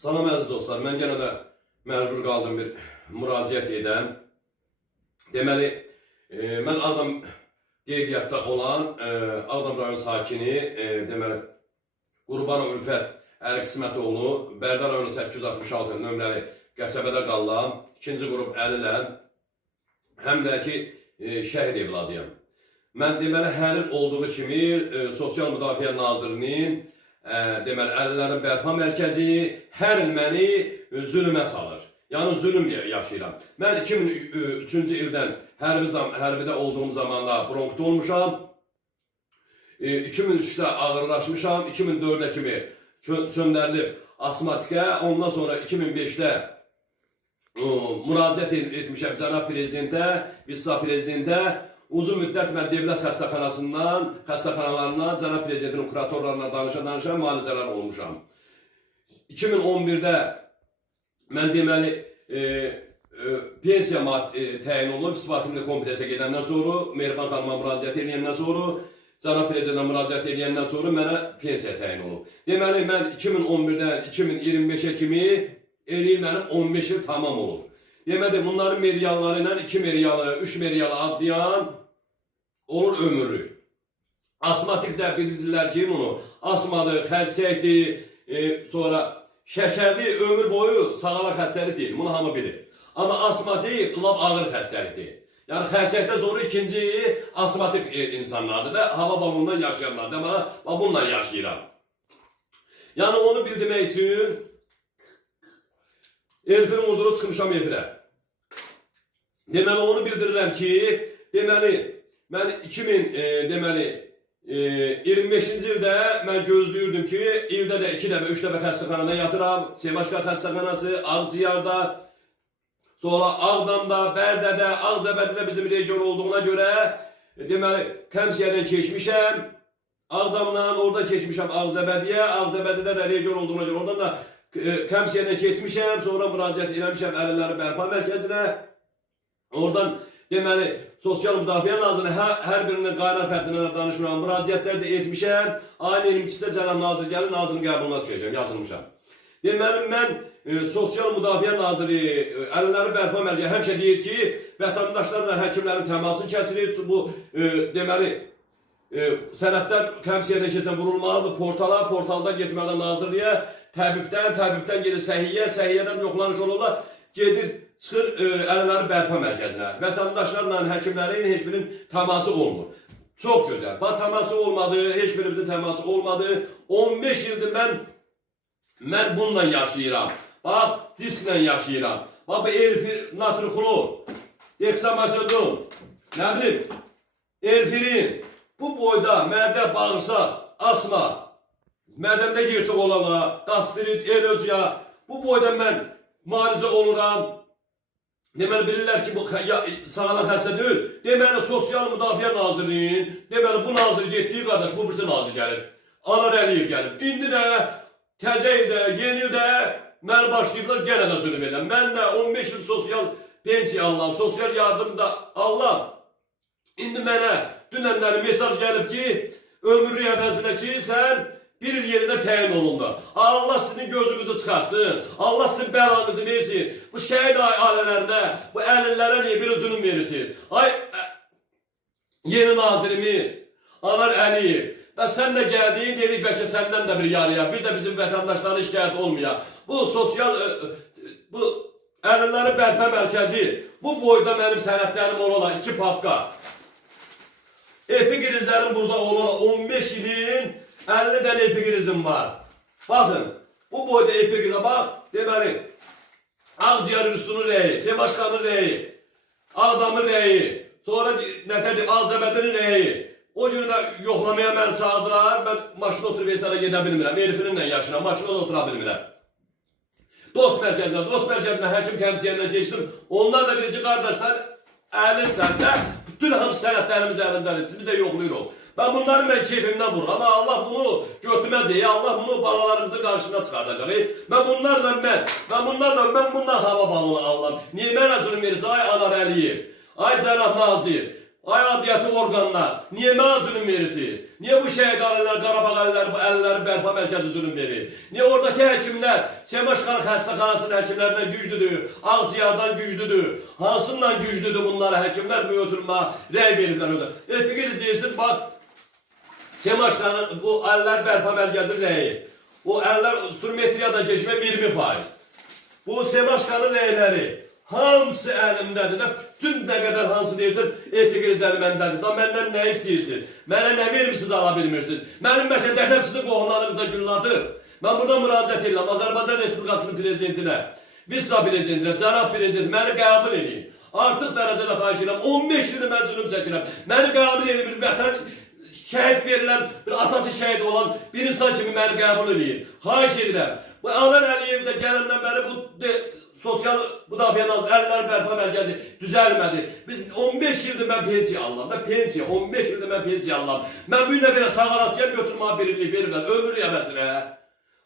Salam əziz dostlar, mən yenə də məcbur qaldım bir müraciət edəm. Deməli, mən Ağdam qeydiyyatda olan Ağdam rayon sakini, deməli, Qurbanov Ülfət Əli Qismətoğlu, Bərdər rayonu 866 nömrəli qəsəbədə qalıram. İkinci qrup əliləm, həm də ki, şəhid evladıyam. Mən deməli, hər il olduğu kimi Sosial Müdafiə Nazirinin deməli, əlillərin bərpa mərkəzi hər il məni zülmə salır. Yəni, zülm yaşayıram. Mən 2003-cü ildən hərbidə olduğum zamanda bronkit olmuşam. 2003-də ağırlaşmışam. 2004-də kimi çöndərilib asmatikə. Ondan sonra 2005-də müraciət etmişəm cənab prezidentə, vizsa prezidentə. Uzun müddət mən devlət xəstəxanalarından, cənab prezidentin kuratorlarına danışa müalicələr olmuşam. 2011-də mən deməli pensiya təyin olunub, isbatımlı kompleksə gedəndən sonra, Mehriban xanıma müraciət edəndən sonra, cənab prezidentə müraciət edəndən sonra mənə pensiya təyin olub. Deməli, mən 2011-dən 2025-ə kimi eləyir mənim 15 il tamam olur. Deməli, bunların meriyaları ilə 2 meriyalı, 3 meriyalı adlayan olur ömürlük. Asmatikdə bildirlər ki, bunu asmadır, xərsəkdir, sonra şəkərli ömür boyu sağalaq xəstəlik deyil, bunu hamı bilir. Amma asmatik lap ağır xəstəlikdir. Yəni xərsəkdən sonra ikinci asmatik insanlardır da, hava balonundan yaşayanlar. Deməli, bununla yaşayıram. Yəni onu bildirmək üçün Elfirin ordunu çıxmışam efirə. Deməli, onu bildirirəm ki, deməli, mən 2025-ci ildə mən gözləyirdim ki, ildə də 2 dəfə, 3 dəfə xəstəxanada yatıram. Semaşqa xəstəxanası, Ağciyarda, sonra Ağdamda, Bərdədə, Ağcabədidə bizim region olduğuna görə, deməli, Kəmsiyyədən keçmişəm. Ağdamdan oradan keçmişəm Ağcabədiyə, Ağcabədidə də region olduğuna görə, oradan da Kəmsiyyədən keçmişəm, sonra müraciət eləmişəm əlilləri bərpa mərkəzinə. Oradan, deməli, Sosial Müdafiə Nazirinin hər birinin qaynar fərdinə danışmıram, müraciətlər də etmişəm. Ayın 22-də cənab nazir gəlir, nazirin qəbuluna düşəcəm, yazılmışam. Deməli, mən Sosial Müdafiə Naziri əlilləri bərpa mərkəzi həmişə deyir ki, vətəndaşlarla həkimlərin təmasını kəsilir. Bu, deməli, sənədlər Kəmsiyyədən keçən vurulmalıdır portala, portaldan getməlidir nazirliyə, təbibdən gedir səhiyyə, səhiyyədən yoxlanış olurlar, gedir, çıxır əlilləri bərpa mərkəzinə. Vətəndaşlarla, həkimlərin heç birinin təması olmur. Çox gözəl. Təması olmadı, heç birimizin təması olmadı. 15 ildir mən bununla yaşayıram. Bax, disklə yaşayıram. Bax, bu elfir, natrixlor, deksamazodon, nə bilim, elfirin, bu boyda mədə, bağırsaq, asma, mədəmdə yırtıq olana, qastrit, erozya, bu boyda mən müalicə oluram. Deməli, bilirlər ki, bu sağalaq xəstə deyil. Deməli, Sosial Müdafiə Nazirinin, deməli, bu nazir getdiyi qardaş, bu birisi nazir gəlir. Anar Əliyev gəlir. İndi də, təzə ildə, yeni ildə mən başlayıblar, genə də zülüm edirəm. Mən də 15 il sosial pensiya alıram, sosial yardım da alıram. İndi mənə dünənləri mesaj gəlib ki, ömürlük əvəzinə ki, sən bir il yerində təyin olundu. Allah sizin gözünüzü çıxarsın, Allah sizin bəlanızı versin. Bu şəhid ailələrinə, bu əlillərə niyə bir zülüm verirsin? Ay, yeni nazirimiz, Anar Əliyev, və sən də gəldiyin dedik, bəlkə səndən də bir yarıya, bir də bizim vətəndaşların şikayət olmuyor. Bu sosial, bu əlilləri bərpa mərkəzi, bu boyda mənim sənədlərim olurlar, 2 papka. Epikrizlərim burada olurlar, 15 ilin 50 dənə epikrizim var. Baxın, bu boyda epikrizə bax, deməli, Ağciyar Üstünün rəyi, Semaşqanın rəyi, Ağdamın rəyi, sonra nətərdir, Ağcabədinin rəyi. O günü də yoxlamaya məni çağırdılar, mən maşına oturub Veysara gedə bilmirəm, Elfirinlə yaşayıram, maşına da otura bilmirəm. Dost mərkəzinə, həkim kəmsiyyərinə keçdim. Onlar da dedi ki, qardaş, sən əlinsən də, bütün hamısı sənədlərimiz əlindədir, sizi də yoxlayırıq. Ben bunları ben keyfimden vururum ama Allah bunu götürmeyecek. Allah bunu balalarımızın karşısına çıkartacak. Ben bundan hava balonu alıram. Niye mənə zulüm verirsə? Ay Anar Əliyev, ay cənab nazir, Ay adiyyatı orqanlar, niyə mənə zulüm verirsiniz? Niyə bu şəhid alilər, Qarabağ alilər, bu əlləri bərpa mərkəzi zulüm verir? Niyə oradakı həkimlər, Semaşqar xəstəxanasının həkimlərindən güclüdür, Ağciyardan güclüdür, hansından güclüdür bunlara həkimlər bu oturma rəy verirlər orada. Fikir deyirsiniz, bax, Semaşqarın bu əllər bərpa mərkəzi rəyi, o əllər sturmetriyadan keçmə 20%. Bu Semaşqarın rəyləri, hamısı əlimdədir də, bütün nə qədər hansı deyirsin, epikrizləri məndədir. Da məndən nə istəyirsin? Mənə nə vermişsiniz, ala bilmirsiniz? Mənim bəlkə dədəm sizi qohumlarınızda güllatır. Mən burada müraciət edirəm Azərbaycan Respublikasının prezidentinə, Visa prezidentinə, cənab prezident, məni qəbul edin. Artıq dərəcədə xahiş edirəm, 15 ildir mən zülüm çəkirəm. Məni qəbul edin, bir vətən şəhid verilən, bir atası şəhid olan bir insan kimi məni qəbul edin. Xahiş edirəm. Bu Anar Əliyev də gələndən bəri bu Sosial Müdafiə Nazirliyi əllər bərpa mərkəzi düzəlmədi. Biz 15 ildir mən pensiya alıram. Mən pensiya, 15 ildir mən pensiya alıram. Mən bu günə belə sağalasıya götürməyə birlik verirlər, ömür əvəzinə.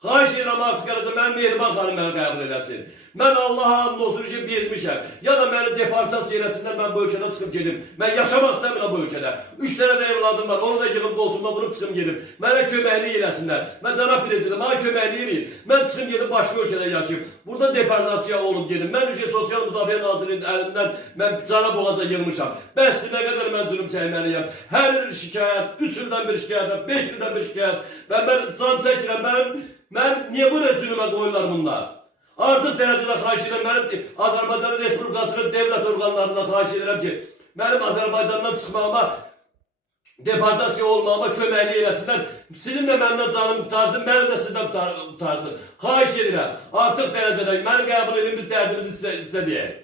Xahiş edirəm artıq gələcək, mən Mehriban xanım məni qəbul edəsin. Mən Allaha and olsun ki, bezmişəm. Ya da məni deportasiya eləsinlər, mən bu ölkədən çıxıb gedim. Mən yaşamaq istəmirəm bu ölkədə. 3 dənə də evladım var, onu da yığıb qoltuğuma vurub çıxım gedim. Mənə köməklik eləsinlər. Mən cənab prezident, mənə köməklik eləyin. Mən çıxım gedim başqa ölkədə yaşayım. Burada deportasiya olub gedim. Mən Sosial Müdafiə Nazirliyinin əlindən mən cana boğaza yığmışam. Bəs nə qədər mən zülüm çəkməliyəm. Hər il şikayət, 3 ildən bir şikayət, 5 ildən bir şikayət. Və mən can çəkirəm, mən niyə bu zülümə qoyurlar bunlar? Artıq dərəcədə xahiş edirəm, mənim Azərbaycan Respublikasının dövlət orqanlarından xahiş edirəm ki, mənim Azərbaycandan çıxmağıma, deportasiya olmağıma köməklik eləsinlər. Sizin də məndən canım qutarsın, mənim də sizdən qutarsın. Xahiş edirəm, artıq dərəcədə məni qəbul edin, biz dərdimizi sizə deyək.